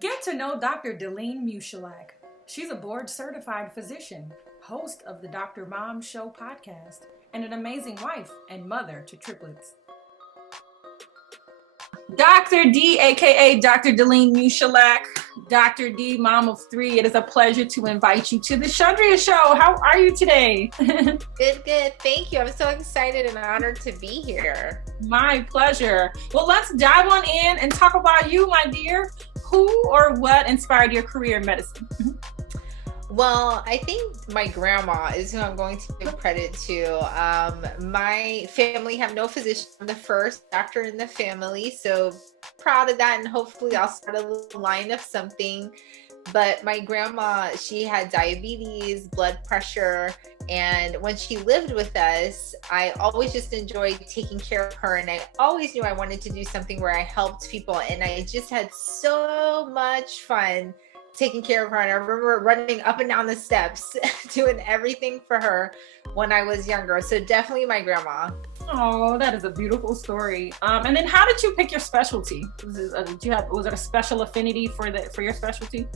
Get to know Dr. Delene Musielak. She's a board-certified physician, host of the Dr. Mom Show podcast, and an amazing wife and mother to triplets. Dr. D, aka Dr. Delene Musielak, Dr. D, mom of three. It is a pleasure to invite you to the Chandria Show. How are you today? Good. Thank you. I'm so excited and honored to be here. My pleasure. Well, let's dive on in and talk about you, my dear. Who or what inspired your career in medicine? Well, I think my grandma is who I'm going to give credit to. My family have no physician. I'm the first doctor in the family, so proud of that, and hopefully I'll start a little line of something. But my grandma, she had diabetes, blood pressure, and when she lived with us, I always just enjoyed taking care of her, and I always knew I wanted to do something where I helped people, and I just had so much fun taking care of her. And I remember running up and down the steps, doing everything for her when I was younger. So definitely my grandma. Oh, that is a beautiful story. And then how did you pick your specialty? Was it a special affinity for your specialty?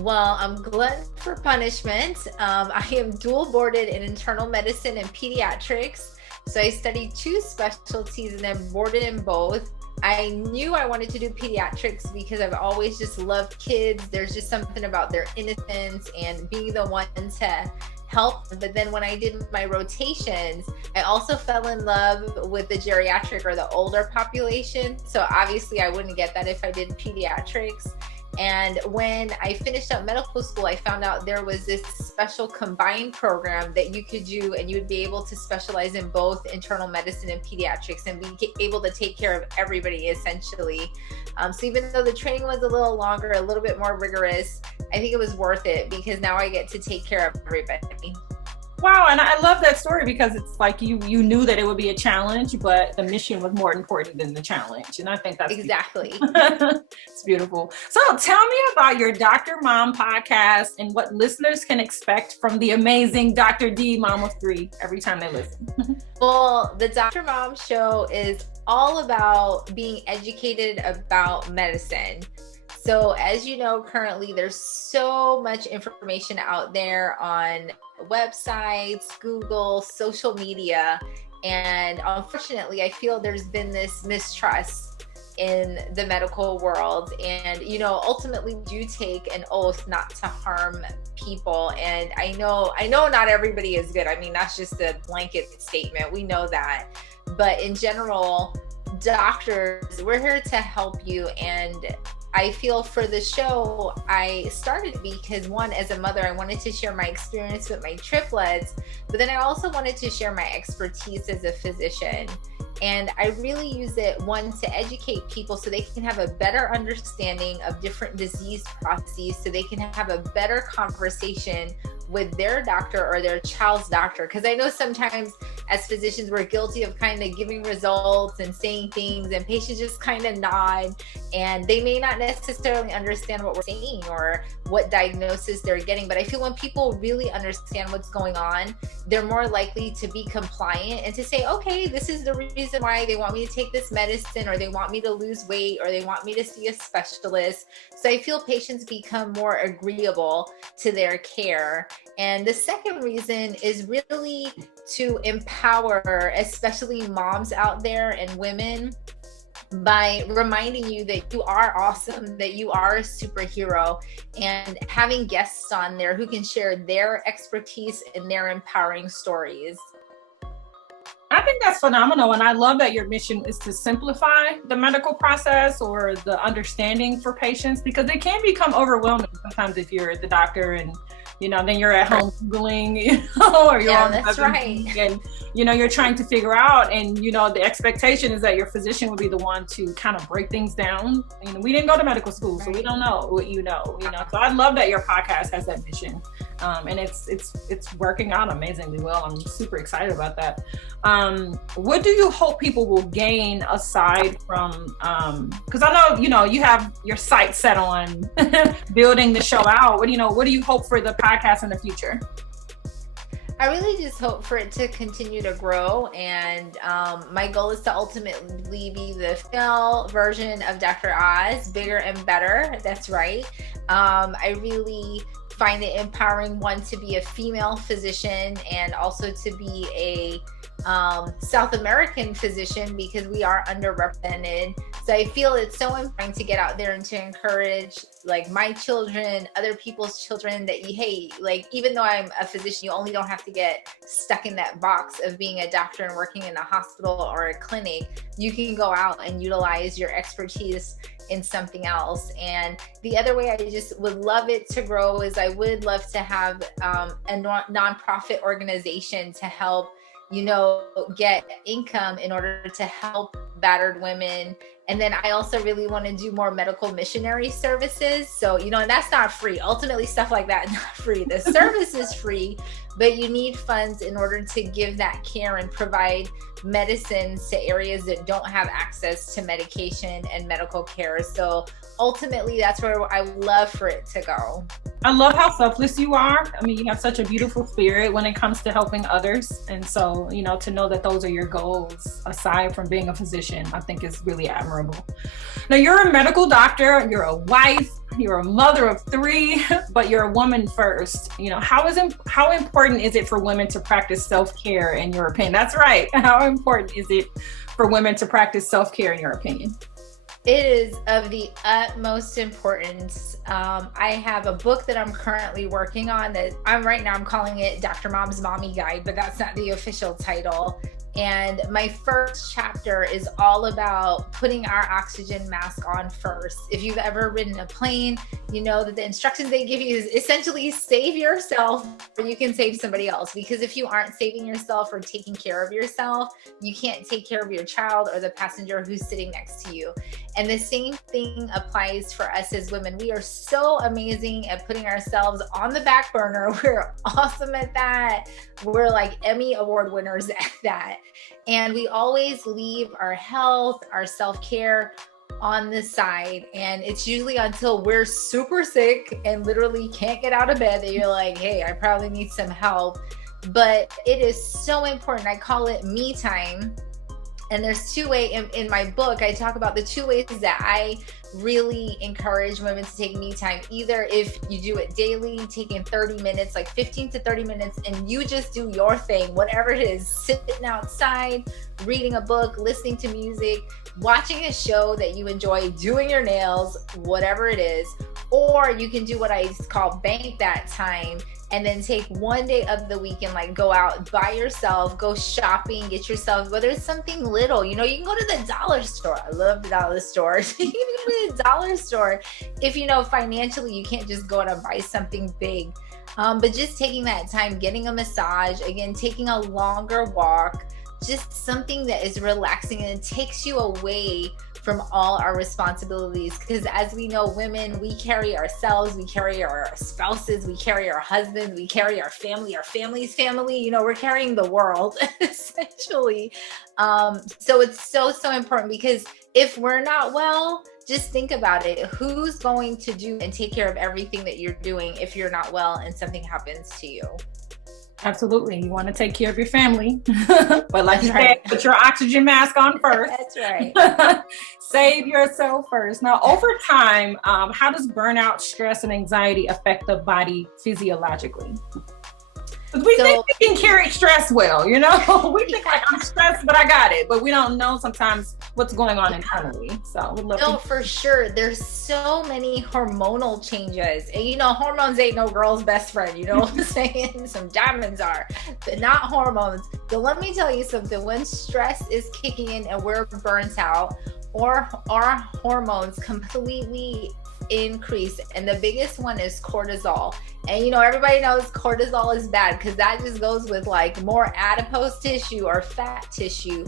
Well, I'm glutton for punishment. I am dual boarded in internal medicine and pediatrics. So I studied two specialties and then boarded in both. I knew I wanted to do pediatrics because I've always just loved kids. There's just something about their innocence and being the one to help. But then when I did my rotations, I also fell in love with the geriatric or the older population. So obviously I wouldn't get that if I did pediatrics. And when I finished up medical school, I found out there was this special combined program that you could do, and you would be able to specialize in both internal medicine and pediatrics and be able to take care of everybody essentially. So even though the training was a little longer, a little bit more rigorous, I think it was worth it because now I get to take care of everybody. Wow, and I love that story because it's like you knew that it would be a challenge, but the mission was more important than the challenge. And I think that's exactly. It's beautiful. So tell me about your Dr. Mom podcast and what listeners can expect from the amazing Dr. D, mom of three, every time they listen. Well, the Dr. Mom Show is all about being educated about medicine. So as you know, currently there's so much information out there on websites, Google, social media. And unfortunately, I feel there's been this mistrust in the medical world. And, ultimately we do take an oath not to harm people. And I know not everybody is good. I mean, that's just a blanket statement. We know that. But in general, doctors, we're here to help you. And I feel for the show, I started because one, as a mother, I wanted to share my experience with my triplets, but then I also wanted to share my expertise as a physician. And I really use it, one, to educate people so they can have a better understanding of different disease processes, so they can have a better conversation with their doctor or their child's doctor. Because I know sometimes as physicians, we're guilty of kind of giving results and saying things, and patients just kind of nod, and they may not necessarily understand what we're saying or what diagnosis they're getting. But I feel when people really understand what's going on, they're more likely to be compliant and to say, okay, this is the reason why they want me to take this medicine, or they want me to lose weight, or they want me to see a specialist. So I feel patients become more agreeable to their care. And the second reason is really to empower, especially moms out there and women, by reminding you that you are awesome, that you are a superhero, and having guests on there who can share their expertise and their empowering stories. I think that's phenomenal. And I love that your mission is to simplify the medical process or the understanding for patients, because it can become overwhelming sometimes if you're at the doctor and then you're at home Googling, or you're on that's right. And, you're trying to figure out, and, the expectation is that your physician would be the one to kind of break things down. We didn't go to medical school, so we don't know what you know. So I love that your podcast has that mission. And it's working out amazingly well. I'm super excited about that. What do you hope people will gain aside from, because I know, you have your sights set on building the show out. What do you hope for the podcast in the future? I really just hope for it to continue to grow, and my goal is to ultimately be the female version of Dr. Oz, bigger and better. That's right. I really find it empowering, one, to be a female physician, and also to be a South American physician, because we are underrepresented. So I feel it's so important to get out there and to encourage like my children, other people's children, that hey, like, even though I'm a physician, you only don't have to get stuck in that box of being a doctor and working in a hospital or a clinic. You can go out and utilize your expertise in something else. And the other way I just would love it to grow is I would love to have a nonprofit organization to help, get income in order to help battered women. And then I also really want to do more medical missionary services. So, and that's not free. Ultimately, stuff like that is not free. The service is free, but you need funds in order to give that care and provide medicines to areas that don't have access to medication and medical care. So ultimately, that's where I would love for it to go. I love how selfless you are. I mean, you have such a beautiful spirit when it comes to helping others. And so, to know that those are your goals, aside from being a physician, I think is really admirable. Now, you're a medical doctor, you're a wife, you're a mother of 3, but you're a woman first. How important is it for women to practice self-care, in your opinion? That's right. How important is it for women to practice self-care, in your opinion? It is of the utmost importance. I have a book that I'm currently working on that I'm calling it Dr. Mom's Mommy Guide, but that's not the official title. And my first chapter is all about putting our oxygen mask on first. If you've ever ridden a plane, you know that the instructions they give you is essentially save yourself or you can save somebody else. Because if you aren't saving yourself or taking care of yourself, you can't take care of your child or the passenger who's sitting next to you. And the same thing applies for us as women. We are so amazing at putting ourselves on the back burner. We're awesome at that. We're like Emmy Award winners at that. And we always leave our health, our self-care on the side. And it's usually until we're super sick and literally can't get out of bed that you're like, hey, I probably need some help. But it is so important. I call it me time. And there's 2 ways in my book, I talk about the 2 ways that I really encourage women to take me time. Either if you do it daily, taking 30 minutes, like 15 to 30 minutes, and you just do your thing, whatever it is, sitting outside, reading a book, listening to music, watching a show that you enjoy, doing your nails, whatever it is. Or you can do what I call bank that time, and then take 1 day of the week and like go out by yourself, go shopping, get yourself, whether it's something little, you can go to the dollar store. I love the dollar store. You can go to the dollar store if financially you can't just go out and buy something big. But just taking that time, getting a massage, again, taking a longer walk, just something that is relaxing and takes you away from all our responsibilities. Because as we know, women, we carry ourselves, we carry our spouses, we carry our husbands, we carry our family, our family's family, we're carrying the world essentially. So it's so important, because if we're not well, just think about it. Who's going to do and take care of everything that you're doing if you're not well and something happens to you? Absolutely. You want to take care of your family, but like you said, put your oxygen mask on first. That's right. Save yourself first. Now, over time, how does burnout, stress, and anxiety affect the body physiologically? Because we think we can carry stress well, we think like I'm stressed, but I got it. But we don't know sometimes what's going on internally. So we'd love to. For sure. There's so many hormonal changes. And hormones ain't no girl's best friend. You know what I'm saying? Some diamonds are, but not hormones. But let me tell you something. When stress is kicking in and we're burnt out, or our hormones completely increase, and the biggest one is cortisol. And everybody knows cortisol is bad because that just goes with like more adipose tissue or fat tissue.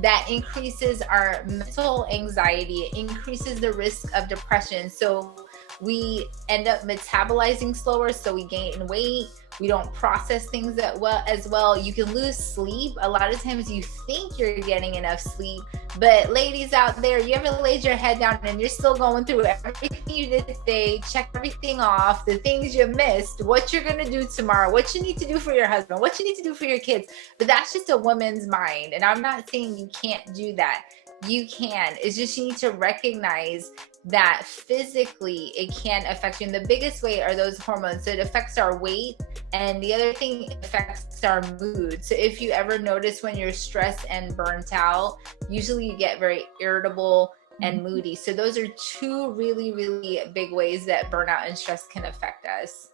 That increases our mental anxiety, it increases the risk of depression. So we end up metabolizing slower, so we gain weight. We don't process things as well. You can lose sleep. A lot of times you think you're getting enough sleep, But ladies out there, you haven't laid your head down and you're still going through everything you did today, check everything off, the things you missed, what you're going to do tomorrow, what you need to do for your husband, what you need to do for your kids. But that's just a woman's mind. And I'm not saying you can't do that. You can. It's just you need to recognize that physically it can affect you. And the biggest way are those hormones. So it affects our weight. And the other thing affects our mood. So if you ever notice when you're stressed and burnt out, usually you get very irritable and moody. So those are two really, really big ways that burnout and stress can affect us.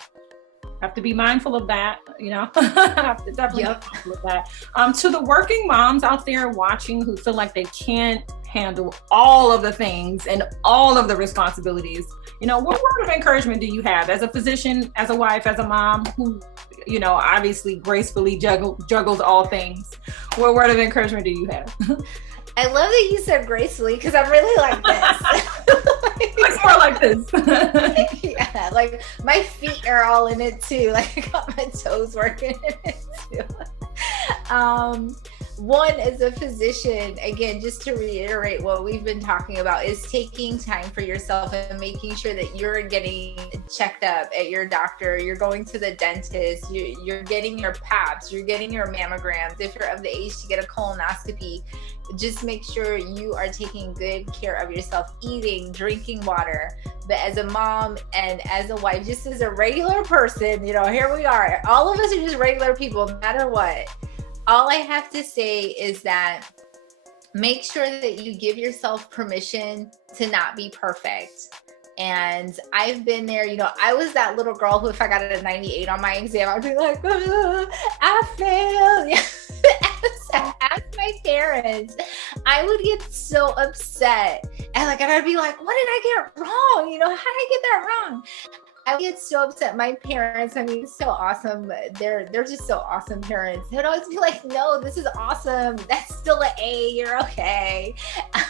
Have to be mindful of that, have to definitely be mindful of that. To the working moms out there watching who feel like they can't handle all of the things and all of the responsibilities, what word of encouragement do you have as a physician, as a wife, as a mom who, obviously gracefully juggles all things? What word of encouragement do you have? I love that you said gracefully because I'm really like this. It's more like this. Yeah, like my feet are all in it too. Like I got my toes working in it too. One, as a physician, again, just to reiterate what we've been talking about, is taking time for yourself and making sure that you're getting checked up at your doctor, you're going to the dentist, you're getting your PAPs, you're getting your mammograms. If you're of the age to get a colonoscopy, just make sure you are taking good care of yourself, eating, drinking water. But as a mom and as a wife, just as a regular person, here we are. All of us are just regular people, no matter what. All I have to say is that make sure that you give yourself permission to not be perfect. And I've been there, I was that little girl who, if I got a 98 on my exam, I'd be like, I failed. Ask my parents. I would get so upset. And I'd be like, what did I get wrong? How did I get that wrong? I get so upset. My parents, so awesome. They're just so awesome parents. They'd always be like, no, this is awesome. That's still an A. You're okay.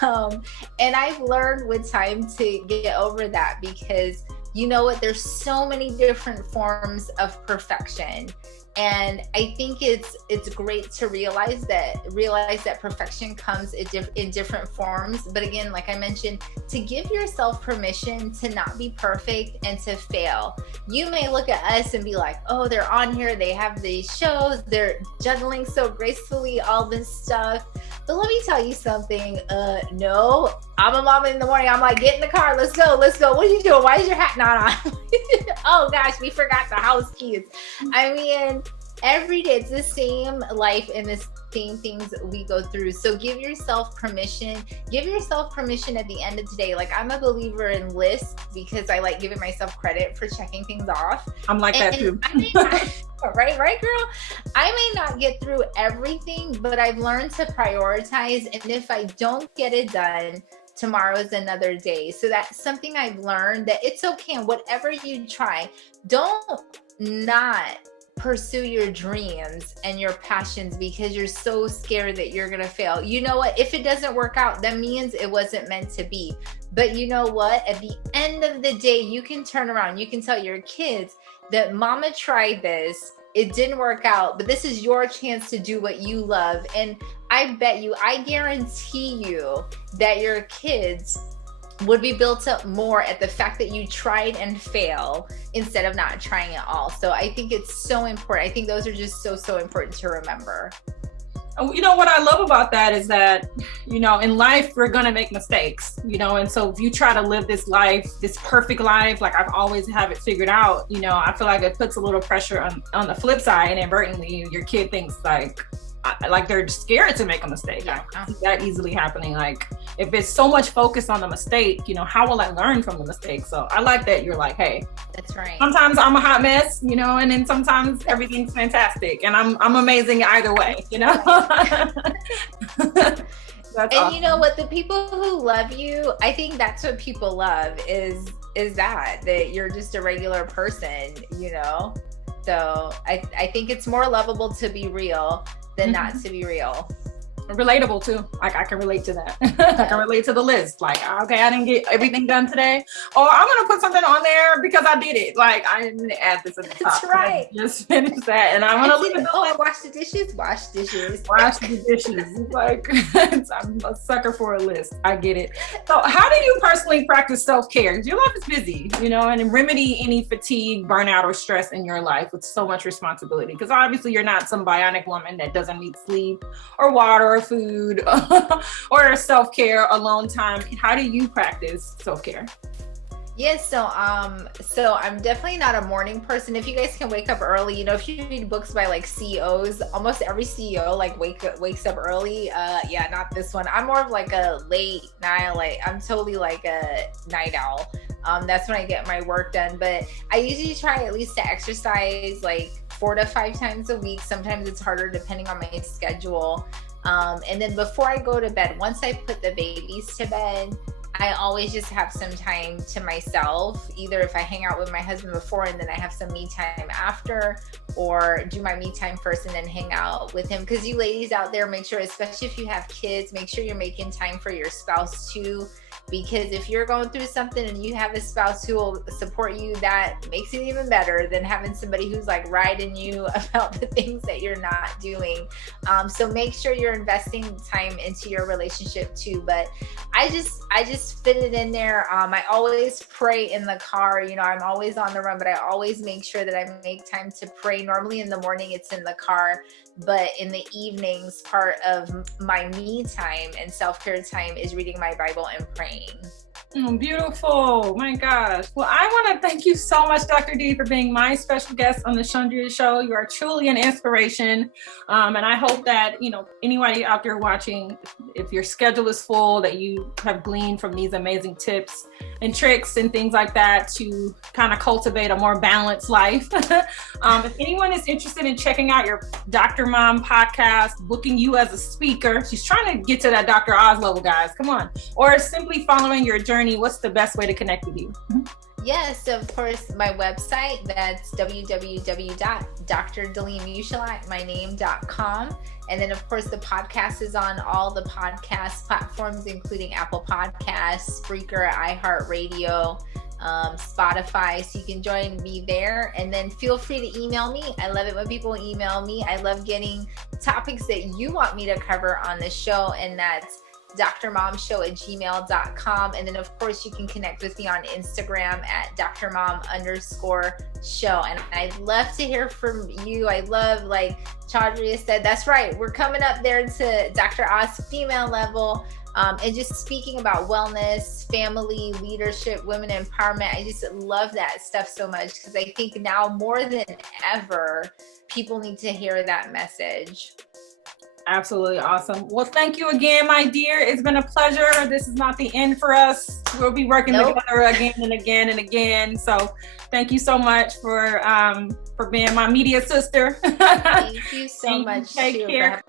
And I've learned with time to get over that because you know what? There's so many different forms of perfection. And I think it's great to realize that perfection comes in different forms. But again, like I mentioned, to give yourself permission to not be perfect and to fail. You may look at us and be like, oh, they're on here, they have these shows, they're juggling so gracefully, all this stuff. But let me tell you something. No, I'm a mom in the morning. I'm like, get in the car. Let's go. What are you doing? Why is your hat not on? Oh gosh, we forgot the house keys. Every day it's the same life and the same things we go through. So give yourself permission. Give yourself permission at the end of the day. I'm a believer in lists because I like giving myself credit for checking things off. I'm like that too. I may not, right, girl? I may not get through everything, but I've learned to prioritize. And if I don't get it done, tomorrow is another day. So that's something I've learned, that it's okay. And whatever you try, don't not pursue your dreams and your passions because you're so scared that you're going to fail. You know what? If it doesn't work out, that means it wasn't meant to be. But you know what? At the end of the day, you can turn around. You can tell your kids that mama tried this. It didn't work out, but this is your chance to do what you love. And I guarantee you that your kids would be built up more at the fact that you tried and fail instead of not trying at all. So I think it's so important. I think those are just so important to remember. What I love about that is that, in life, we're going to make mistakes, and so if you try to live this life, this perfect life, like I've always have it figured out, I feel like it puts a little pressure on the flip side, and inadvertently your kid thinks like they're scared to make a mistake. Yeah. I see that easily happening. Like if it's so much focus on the mistake, how will I learn from the mistake? So I like that you're like, hey, that's right. Sometimes I'm a hot mess, and then sometimes everything's fantastic, and I'm amazing either way, That's and awesome. You know what? The people who love you, I think that's what people love is that you're just a regular person, So I think it's more lovable to be real than not to be real. Relatable too. Like I can relate to that. I can relate to the list. Like, okay, I didn't get everything done today. Or I'm gonna put something on there because I did it. Like I didn't add this at the top. That's right. Just finish that, and I'm gonna leave it. I wash the dishes. Wash dishes. Wash the dishes. Like I'm a sucker for a list. I get it. So, how do you personally practice self-care? Because your life is busy, and remedy any fatigue, burnout, or stress in your life with so much responsibility. Because obviously, you're not some bionic woman that doesn't need sleep or water or food or self-care, alone time. How do you practice self-care? Yes, so I'm definitely not a morning person. If you guys can wake up early, if you read books by like CEOs, almost every CEO like wakes up early. Yeah, not this one. I'm more of like a late night, I'm totally like a night owl. That's when I get my work done. But I usually try at least to exercise like 4 to 5 times a week. Sometimes it's harder depending on my schedule. And then before I go to bed, once I put the babies to bed, I always just have some time to myself, either if I hang out with my husband before and then I have some me time after, or do my me time first and then hang out with him. Because you ladies out there, make sure, especially if you have kids, make sure you're making time for your spouse too. Because if you're going through something and you have a spouse who will support you, that makes it even better than having somebody who's like riding you about the things that you're not doing. So make sure you're investing time into your relationship too. But I just fit it in there. I always pray in the car. I'm always on the run, but I always make sure that I make time to pray. Normally in the morning, it's in the car. But in the evenings, part of my me time and self-care time is reading my Bible and praying. Oh, beautiful. My gosh. Well, I want to thank you so much, Dr. D, for being my special guest on the Chandria Show. You are truly an inspiration. And I hope that, anybody out there watching, if your schedule is full, that you have gleaned from these amazing tips and tricks and things like that to kind of cultivate a more balanced life. If anyone is interested in checking out your Dr. Mom podcast, booking you as a speaker, she's trying to get to that Dr. Oz level, guys. Come on. Or simply following your journey, what's the best way to connect with you? Yes, of course, my website, that's www.drdelenemusielak.com. And then, of course, the podcast is on all the podcast platforms, including Apple Podcasts, Spreaker, iHeartRadio, Spotify. So you can join me there. And then feel free to email me. I love it when people email me. I love getting topics that you want me to cover on the show. And that's drmomshow@gmail.com. And then of course you can connect with me on Instagram at drmom_show. And I'd love to hear from you. I love, like Chandria said, that's right, we're coming up there to Dr. Oz female level. And just speaking about wellness, family, leadership, women empowerment. I just love that stuff so much because I think now more than ever, people need to hear that message. Absolutely awesome. Well, thank you again, my dear. It's been a pleasure. This is not the end for us. We'll be working together again and again and again. So thank you so much for being my media sister. Thank you so much. Take care.